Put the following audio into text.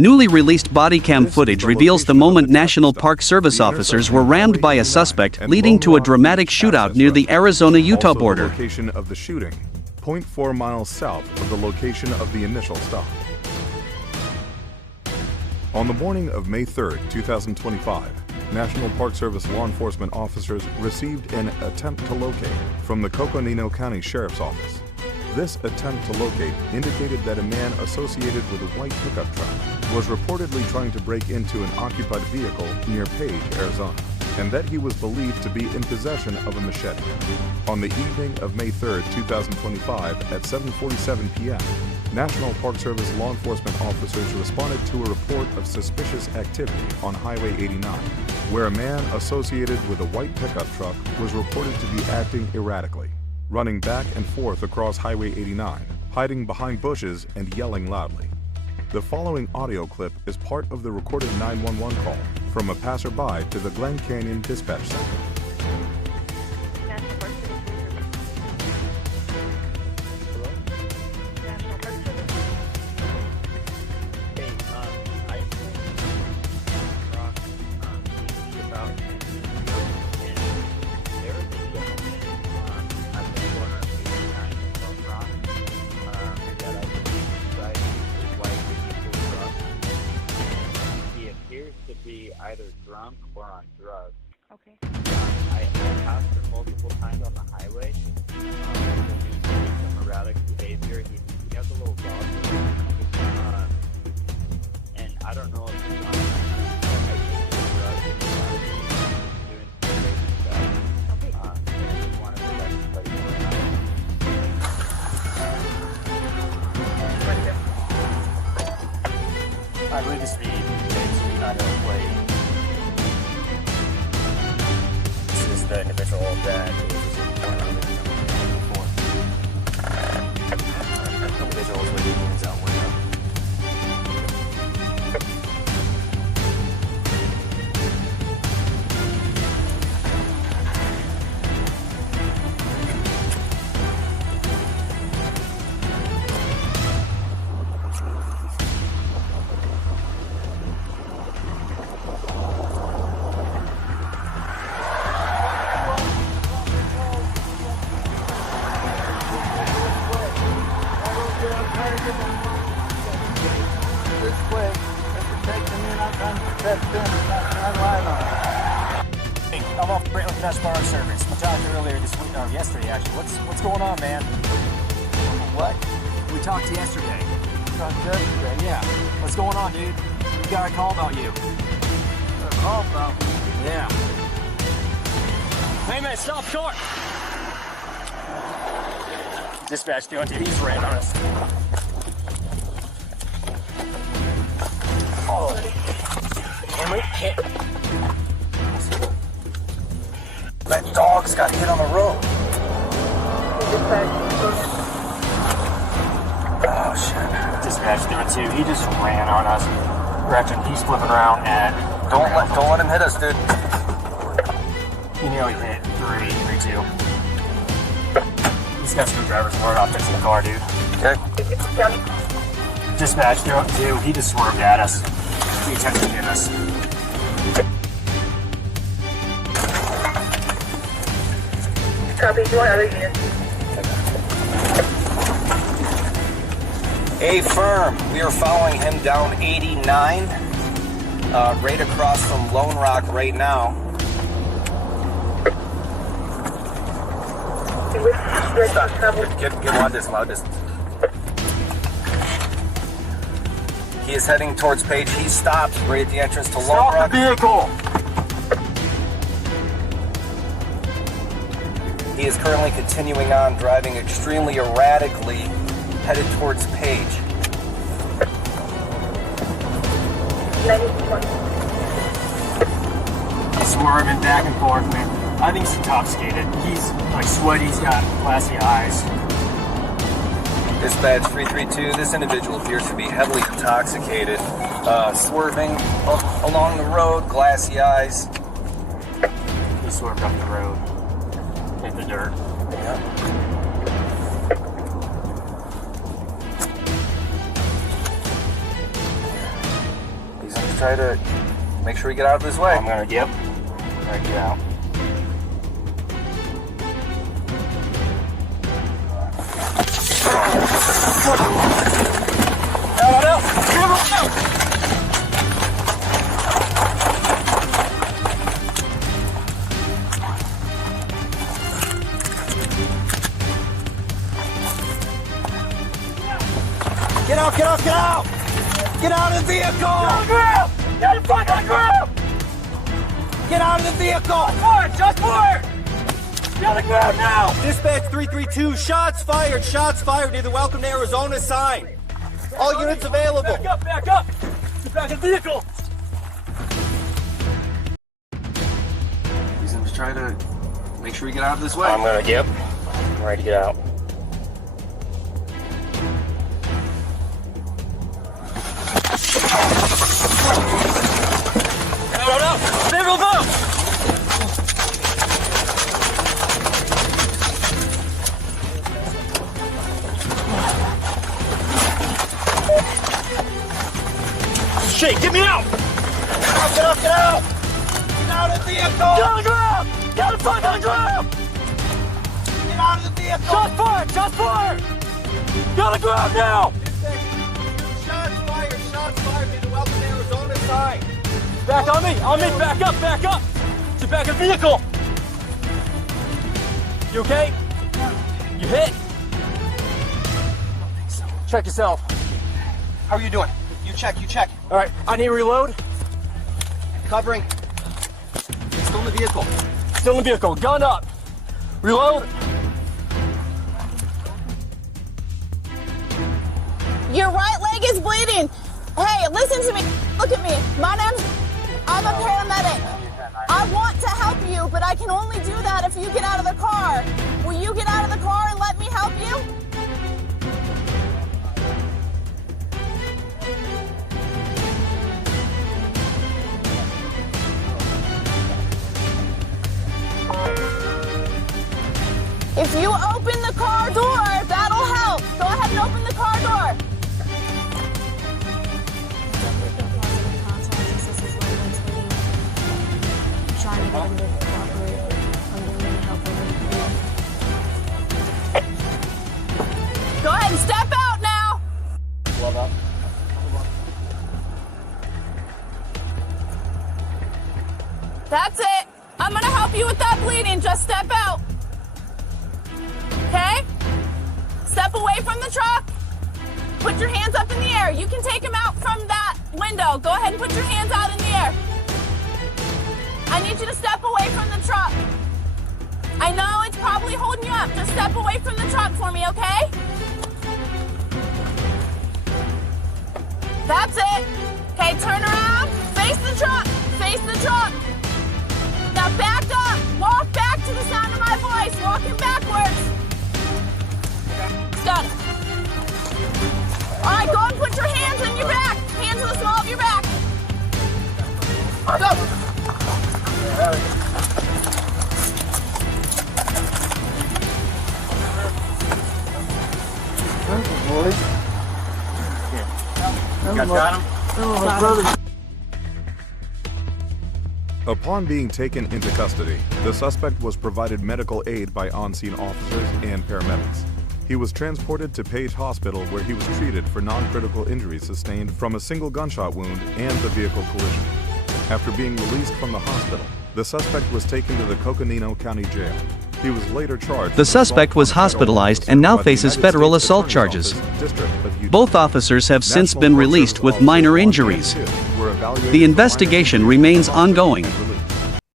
Newly released bodycam footage reveals the moment National Park Service officers were rammed by a suspect, leading to a dramatic shootout near the Arizona-Utah border. The location of the shooting, 0.4 miles south of the location of the initial stop. On the morning of May 3rd, 2025, National Park Service law enforcement officers received an attempt to locate from the Coconino County Sheriff's Office. This attempt to locate indicated that a man associated with a white pickup truck was reportedly trying to break into an occupied vehicle near Page, Arizona, and that he was believed to be in possession of a machete. On the evening of May 3rd, 2025 at 7:47 p.m., National Park Service law enforcement officers responded to a report of suspicious activity on Highway 89, where a man associated with a white pickup truck was reported to be acting erratically, running back and forth across Highway 89, hiding behind bushes and yelling loudly. The following audio clip is part of the recorded 911 call from a passerby to the Glen Canyon Dispatch Center. Either drunk or on drugs. Okay. I passed him multiple times on the highway. Some erratic behavior. He has a little dog. And I don't know if he's on drugs or doing some crazy stuff. Okay. I just wanted to let everybody know. I believe this to be Idaho plate. This is the individual that individuals with his own window. I'm off Brent with National Park Service. I talked earlier this week, or yesterday actually. What's going on, man? What? We talked yesterday. Talked yesterday? Yeah. What's going on, dude? We got a call about you. A call about me? Yeah. Hey man, stop short! Dispatch doing dude, he's ran on us. That dog's got hit on the road. Oh shit. Dispatch doing two. He just ran on us. Direction he's flipping around and don't let him hit us, dude. He nearly hit 332. He's got screwdrivers and we're not fixing the car, dude. Okay. Dispatch doing two. He just swerved at us. He attempted to hit us. Copy, go ahead again. A firm, we are following him down 89, right across from Lone Rock right now. Get loudest. He is heading towards Page. He stopped right at the entrance to Lone Rock. Stop the vehicle! He is currently continuing on, driving extremely erratically, headed towards Page. He's swerving back and forth, man. I think he's intoxicated. He's like sweaty, he's got glassy eyes. Dispatch 332, this individual appears to be heavily intoxicated, swerving along the road, glassy eyes. He swerved up the road, hit the dirt. Yeah. try to make sure we get out of his way. I'm gonna, yep. I'm gonna get out. Get out, get out, get out! Get out of the vehicle! Get on the ground! Get the fuck on the ground! Get out of the vehicle! Shots fired! Get on the ground now! Dispatch 332, shots fired near the Welcome to Arizona sign. All units available. Back up, back up! Get back in the vehicle! He's gonna try to make sure we get out of his way. I'm gonna, yep. I'm ready to get out. No! Vehicle move! Shit, get me out! Get out! Get out! Get out of the vehicle! Get on the ground! Get the fuck on the ground! Get out of the vehicle! Shots fired! Shots fired! Get on the ground now! Shots fired near the Welcome to Arizona sign. Back on me! Back up! Back up! Get back in the vehicle! You okay? You hit? Check yourself. How are you doing? You check. All right, I need to reload. Covering. Still in the vehicle. Gun up. Reload. Your right leg is bleeding. Hey, listen to me. Look at me. I'm a paramedic. I want to help you, but I can only do that if you get out of the car. Will you get out of the car and let me help you? If you open the car door, that'll help. Go ahead and open the car door. Go ahead and step out now. Glove up. That's it. I'm gonna help you with that bleeding. Just step out. Okay? Step away from the truck. Put your hands up in the air. You can take him out from that window. Go ahead and put your hands out in the air. I need you to step away from the truck. I know it's probably holding you up. Just step away from the truck for me, okay? That's it. Okay, turn around. Face the truck. Face the truck. Now back up. Walk back to the sound of my voice. Walking backwards. Got it. All right, go and put your hands on your back. Hands on the small of your back. Go. Got him? Upon being taken into custody, the suspect was provided medical aid by on-scene officers and paramedics. He was transported to Page Hospital where he was treated for non-critical injuries sustained from a single gunshot wound and the vehicle collision. After being released from the hospital, the suspect was taken to the Coconino County Jail. He was later charged. The suspect was hospitalized and now faces federal assault charges. Both officers have since been released with minor injuries. The investigation remains ongoing.